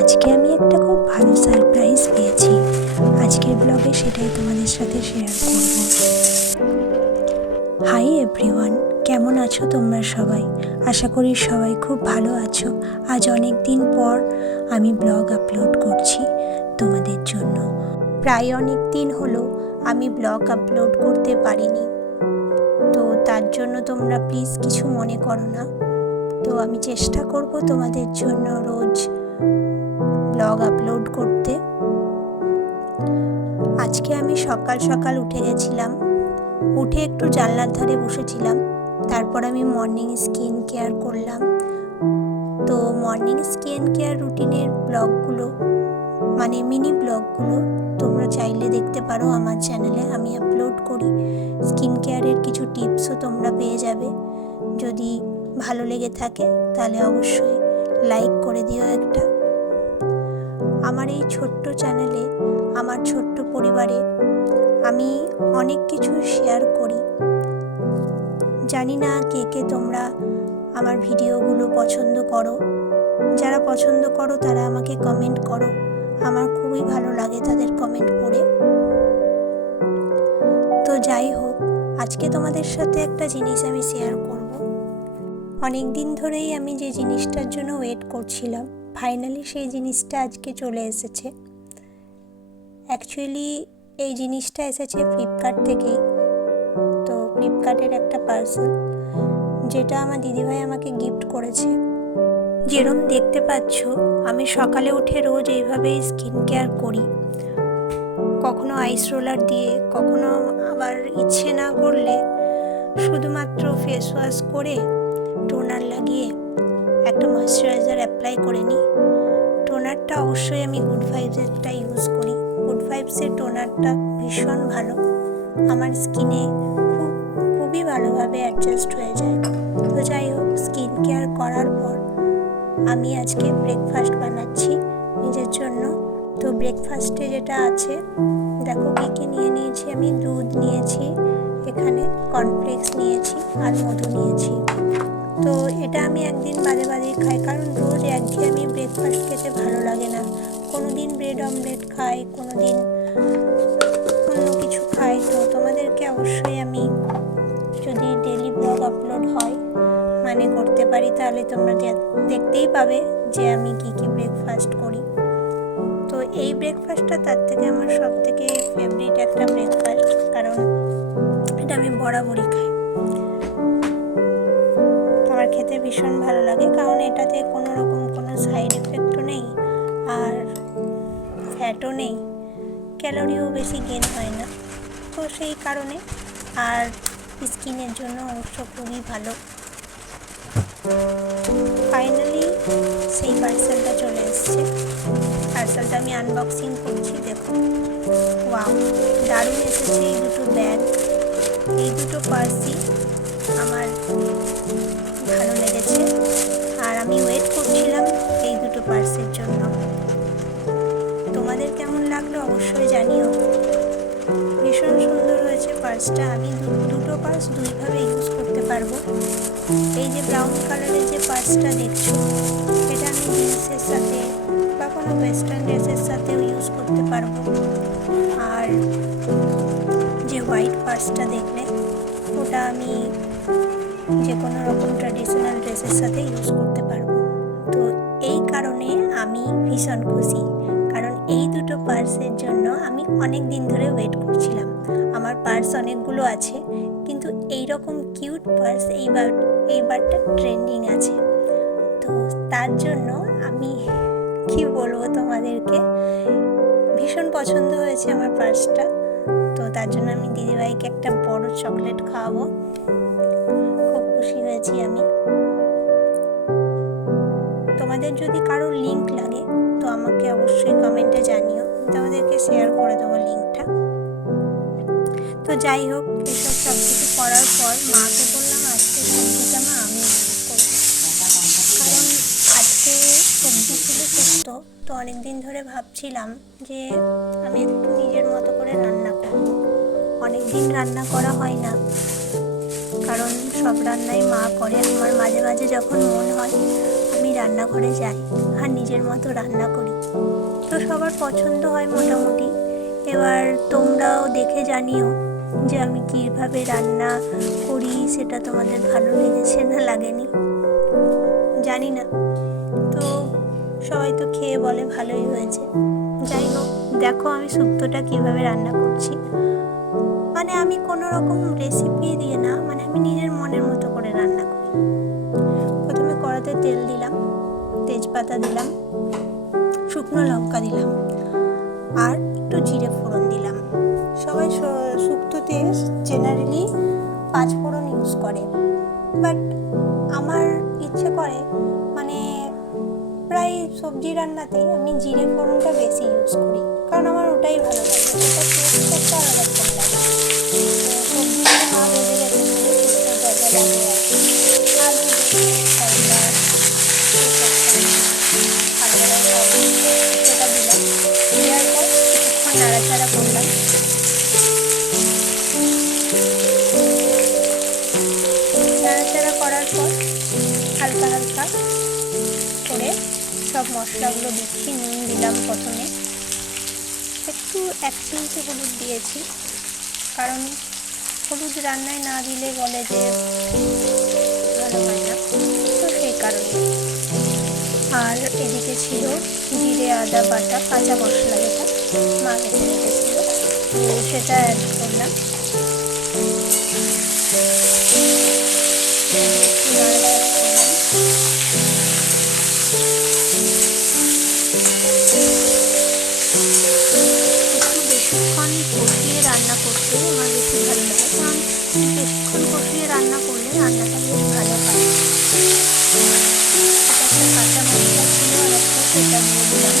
আজকে আমি একটা খুব ভালো সারপ্রাইজ পেয়েছি। আজকের ব্লগে সেটাই তোমাদের সাথে শেয়ার করব। হাই এভরিওয়ান, কেমন আছো তোমরা সবাই? আশা করি সবাই খুব ভালো আছো। আজ অনেক দিন পর আমি ব্লগ আপলোড করছি তোমাদের জন্য। প্রায় অনেক দিন হলো আমি ব্লগ আপলোড করতে পারিনি, তো তার জন্য তোমরা প্লিজ কিছু মনে করো না। তো আমি চেষ্টা করব তোমাদের জন্য রোজ ব্লগ আপলোড করতে। আজকে আমি সকাল সকাল উঠে গেছিলাম, উঠে একটু জানলার ধারে বসেছিলাম। তারপর আমি মর্নিং স্কিন কেয়ার করলাম। তো মর্নিং স্কিন কেয়ার রুটিনের ব্লগগুলো মানে মিনি ব্লগগুলো তোমরা চাইলে দেখতে পারো আমার চ্যানেলে, আমি আপলোড করি। স্কিন কেয়ারের কিছু টিপসও তোমরা পেয়ে যাবে। যদি ভালো লেগে থাকে তাহলে অবশ্যই লাইক করে দিও একটা। আমার এই ছোট্ট চ্যানেলে, আমার ছোট্ট পরিবারে আমি অনেক কিছু শেয়ার করি। জানি না কে কে তোমরা আমার ভিডিওগুলো পছন্দ করো। যারা পছন্দ করো তারা আমাকে কমেন্ট করো, আমার খুবই ভালো লাগে তাদের কমেন্ট পড়ে। তো যাই হোক, আজকে তোমাদের সাথে একটা জিনিস আমি শেয়ার করব। অনেক দিন ধরেই আমি যে জিনিসটার জন্য ওয়েট করছিলাম, ফাইনালি সেই জিনিসটা আজকে চলে এসেছে। অ্যাকচুয়ালি এই জিনিসটা এসেছে ফ্লিপকার্ট থেকেই। তো ফ্লিপকার্টের একটা পার্সেল, যেটা আমার দিদিভাই আমাকে গিফট করেছে। যেরকম দেখতে পাচ্ছ, আমি সকালে উঠে রোজ এইভাবেই স্কিন কেয়ার করি। কখনো আইস রোলার দিয়ে, কখনো আবার ইচ্ছে না করলে শুধুমাত্র ফেস ওয়াশ করে টোনার লাগিয়ে একটা ময়েশ্চারাইজার অ্যাপ্লাই করে নিই। টোনারটা অবশ্যই আমি গুড ভাইবসেরটা ইউজ করি। গুড ভাইবসের টোনারটা ভীষণ ভালো, আমার স্কিনে খুবই ভালোভাবে অ্যাডজাস্ট হয়ে যায়। তো যাই হোক, স্কিন কেয়ার করার পর আমি আজকে ব্রেকফাস্ট বানাচ্ছি নিজের জন্য। তো ব্রেকফাস্টে যেটা আছে দেখো কী কী নিয়ে নিয়েছি। আমি দুধ নিয়েছি, এখানে কর্নফ্লেক্স নিয়েছি আর মধু নিয়েছি। তো এটা আমি একদিন বাদে বাদে খাই, কারণ রোজ একঘেয়েমি ব্রেকফাস্ট খেতে ভালো লাগে না। কোনো দিন ব্রেড অমলেট খাই, কোনো দিন অন্য কিছু খাই। তো তোমাদেরকে অবশ্যই আমি যদি ডেলি ব্লগ আপলোড হয় মানে করতে পারি, তাহলে তোমরা দেখতেই পাবে যে আমি কী কী ব্রেকফাস্ট করি। তো এই ব্রেকফাস্টটা তার থেকে আমার সব থেকে ফেভারিট একটা ব্রেকফাস্ট, কারণ এটা আমি বরাবরই খাই। আমার খেতে ভীষণ ভালো লাগে, কারণ এটাতে কোনো রকম কোনো সাইড এফেক্টও নেই, আর ফ্যাটও নেই, ক্যালোরিও বেশি গেন হয় না। তো সেই কারণে, আর স্কিনের জন্য অবশ্য খুবই ভালো। ফাইনালি সেই পার্সেলটা চলে এসছে। পার্সেলটা আমি আনবক্সিং করছি। দেখো, ওয়াও, দারুণ এসেছে এই দুটো ব্যাগ। এই দুটো পার্সই আমার ভালো লেগেছে, আর আমি ওয়েট করছিলাম এই দুটো পার্সের জন্য। তোমাদের কেমন লাগলো অবশ্যই জানিও। ভীষণ সুন্দর হয়েছে পার্সটা। আমি দুটো পার্স দুইভাবে ইউজ করতে পারবো। এই যে ব্রাউন কালারের যে পার্সটা দেখছো, এটা আমি জিন্সের সাথে বা কোনো ওয়েস্টার্ন ড্রেসের সাথেও ইউজ করতে পারবো। আর যে হোয়াইট পার্সটা দেখলে, ওটা আমি যে কোনো রকম ট্র্যাডিশনাল ড্রেসের সাথে ইউজ করতে পারবো। তো এই কারণে আমি ভীষণ খুশি, কারণ এই দুটো পার্সের জন্য আমি অনেক দিন ধরে ওয়েট করছিলাম। আমার পার্স অনেকগুলো আছে, কিন্তু এই রকম কিউট পার্স এইবারটা ট্রেন্ডিং আছে। তো তার জন্য আমি কি বলবো তোমাদেরকে, ভীষণ পছন্দ হয়েছে আমার পার্সটা। তো তার জন্য আমি দিদিভাইকে একটা বড় চকলেট খাওয়াবো। খুব খুশি হয়েছি আমি। তোমাদের যদি কারো লিঙ্ক লাগে তো আমাকে অবশ্যই কমেন্টে জানিও, তোমাদেরকে শেয়ার করে দেবো লিঙ্কটা। তো যাই হোক, এসব সব কিছু করার পর মাকে বললাম আজকে সবজিটা মা আমি রান্না করবো, কারণ আজকে সবজি ছিল শুক্ত। তো অনেক দিন ধরে ভাবছিলাম যে আমি একটু নিজের মতো করে রান্না করব। অনেক দিন রান্না করা হয় না, কারণ সব রান্নাই মা করে। আমার মাঝে মাঝে যখন মন হয় আমি রান্নাঘরে যাই আর নিজের মতো রান্না করি। তো সবার পছন্দ হয় মোটামুটি। এবার তোমরাও দেখে জানিও যে আমি কীভাবে রান্না করি, সেটা তোমাদের ভালো লেগেছে না লাগেনি জানি না। তো সবাই তো খেয়ে বলে ভালোই হয়েছে। যাই হোক, দেখো আমি শুক্তোটা কীভাবে রান্না করছি। মানে আমি কোনো রকম রেসিপি দিয়ে না, মানে আমি নিজের মনের মতো করে রান্না করি। প্রথমে কড়াতে তেল দিলাম, তেজপাতা দিলাম, শুকনো লঙ্কা দিলাম আর একটু জিরে ফোড়ন দিলাম। সবাই শুক্তোতে জেনারেলি 5 ফোড়ন ইউজ করে, বাট আমার ইচ্ছে করে মানে প্রায় সবজি রান্নাতেই আমি জিরে ফোড়নটা বেশি ইউজ করি, কারণ আমার ওটাই ভালো লাগে, ওটা টেস্ট একটা আলাদা রকম লাগে। সবজিগুলো মা ভেজে রেখেছিল, শুক্তো যা যা লাগে আলু, করলা, সেটা দিলাম। দেওয়ার পর কিছুক্ষণ নাড়াচাড়া করলাম। নাড়াচাড়া করার পর হালকা হালকা করে সব মশলাগুলো দিচ্ছি। নুন দিলাম প্রথমে, একটু 1 চিমটি হলুদ দিয়েছি, কারণ হলুদ রান্নায় না দিলে বলে যে ভালো হয় না, তো সেই কারণে। আর এদিকে ছিল জিরে আদা বাটা, কাঁচা মশলা যেটা মা বেটে রেখেছিল, তো সেটা অ্যাড করলাম। বেশিক্ষণ কষিয়ে রান্না করতে আমার বেশি ভালো লাগে, কারণ বেশিক্ষণ কষিয়ে রান্না করলে রান্নাটা বেশ ভালো হয়। একটা কাঁচা মশলা ছিল আর একটা, সেটা দিয়ে দিলাম।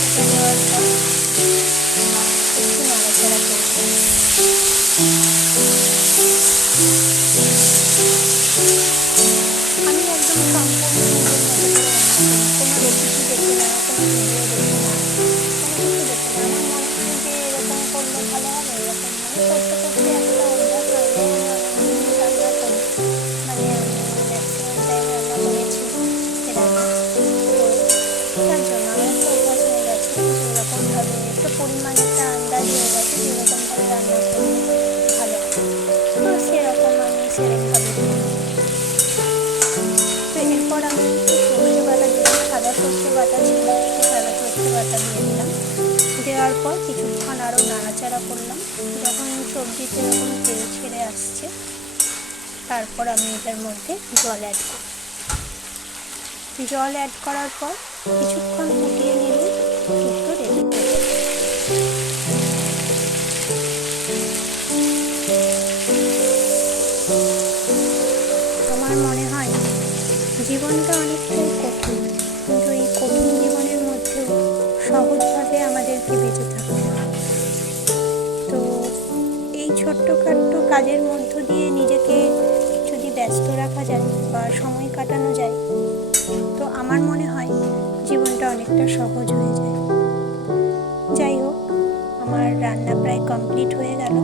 সেটা দেওয়ার পর একটু নাড়াচাড়া করবো। আমি একদম সম্পূর্ণ নিজের মতো করে রান্না করি, কোনো রেসিপি দেখি না, কোনো ভিডিও দেখি না, কোনো কিছু দেখি না। আমার মনে হয় যে এরকম করলে ভালো হবে, এরকম মানে করতে করতে একটা অভ্যাস হয়ে যায়। আমি অনেকদিন রান্না করি, মানে আমি ম্যাক্সিমাম টাইম রান্না করেছি এর আগে, তো তার জন্য আমার একটা অভ্যাস হয়ে গেছে যেরকমভাবে একটা পরিমাণ, একটা আন্দাজ হয়ে গেছে যেরকমভাবে রান্না করলে ভালো হয়, তো সেরকম আমি সেরকমভাবে করি। তো এরপর আমি একটু সর্ষে বাটা দিলাম, সাদা সর্ষে বাটা ছিল, তো সাদা সর্ষে বাটা দিয়ে দিলাম। দেওয়ার পর কিছুক্ষণ আরও নাড়াচাড়া করলাম। যখন সবজিতে এরকম তেল ছেড়ে আসছে, তারপর আমি এটার মধ্যে জল অ্যাড করি। জল অ্যাড করার পর কিছুক্ষণ ফুটিয়ে নিলে শুক্তো রেডি হয়ে যাবে। আমার মনে হয় জীবনটা অনেকটাই কঠিন, কিন্তু এই কঠিন জীবনের মধ্যেও সহজভাবে আমাদেরকে বেঁচে থাকতে হয়। তো এই ছোট্টখাট্টো কাজের মধ্য দিয়ে নিজেকে যদি ব্যস্ত রাখা যায় বা সময় কাটানো যায়, তো আমার মনে হয় জীবনটা অনেকটা সহজ হয়ে যায়। যাই হোক, আমার রান্না প্রায় কমপ্লিট হয়ে গেল।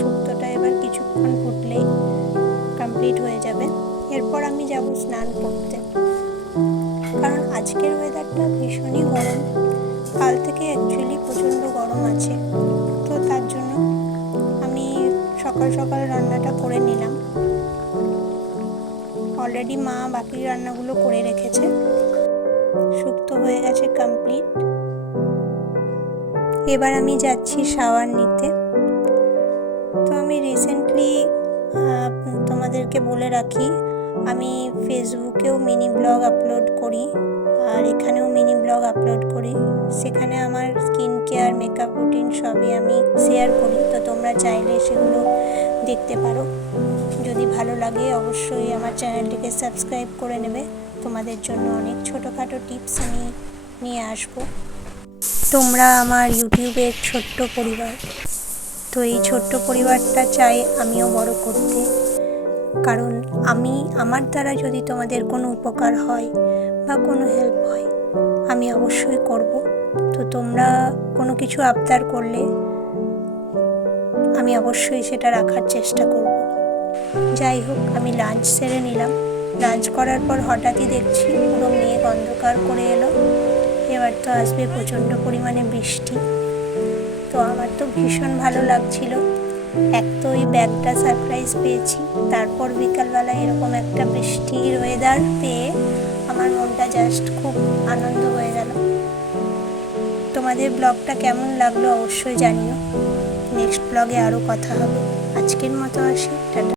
শুক্তোটা এবার কিছুক্ষণ ফুটলেই কমপ্লিট হয়ে যাবে। এরপর আমি যাব স্নান করতে, কারণ আজকের ওয়েদারটা ভীষণই গরম। কাল থেকে অ্যাকচুয়ালি প্রচণ্ড গরম আছে, তো তার জন্য আমি সকাল সকাল রান্নাটা করে নিলাম। অলরেডি মা বাকি রান্নাগুলো করে রেখেছে। শুক্তো হয়ে গেছে কমপ্লিট। এবার আমি যাচ্ছি শাওয়ার নিতে। তো আমি রিসেন্টলি তোমাদেরকে বলে রাখি, আমি ফেসবুকেও মিনি ব্লগ আপলোড করি আর এখানেও মিনি ব্লগ আপলোড করি। সেখানে আমার স্কিন কেয়ার, মেকআপ রুটিন সবই আমি শেয়ার করি, তো তোমরা চাইলে সেগুলো দেখতে পারো। যদি ভালো লাগে অবশ্যই আমার চ্যানেলটিকে সাবস্ক্রাইব করে নেবে। তোমাদের জন্য অনেক ছোটোখাটো টিপস আমি নিয়ে আসবো। তোমরা আমার ইউটিউবের ছোট্ট পরিবার, তো এই ছোট্ট পরিবারটা চাই আমিও বড় করতে, কারণ আমার দ্বারা যদি তোমাদের কোনো উপকার হয় বা কোনো হেল্প হয়, আমি অবশ্যই করব। তো তোমরা কোনো কিছু আবদার করলে আমি অবশ্যই সেটা রাখার চেষ্টা করব। যাই হোক, আমি লাঞ্চ সেরে নিলাম। লাঞ্চ করার পর হঠাৎই দেখছি পুরো মেঘ অন্ধকার করে এলো। এবার তো আসবে প্রচণ্ড পরিমাণে বৃষ্টি। তো আমার তো ভীষণ ভালো লাগছিল। এক তো ওই ব্যাগটা সারপ্রাইজ পেয়েছি, তারপর বিকালবেলা এরকম একটা বৃষ্টির ওয়েদার পেয়ে আমার মনটা জাস্ট খুব আনন্দ হয়ে গেল। তোমাদের ব্লগটা কেমন লাগলো অবশ্যই জানিও। নেক্সট ব্লগে আরও কথা হবে। আজকের মতো আসি, টাটা।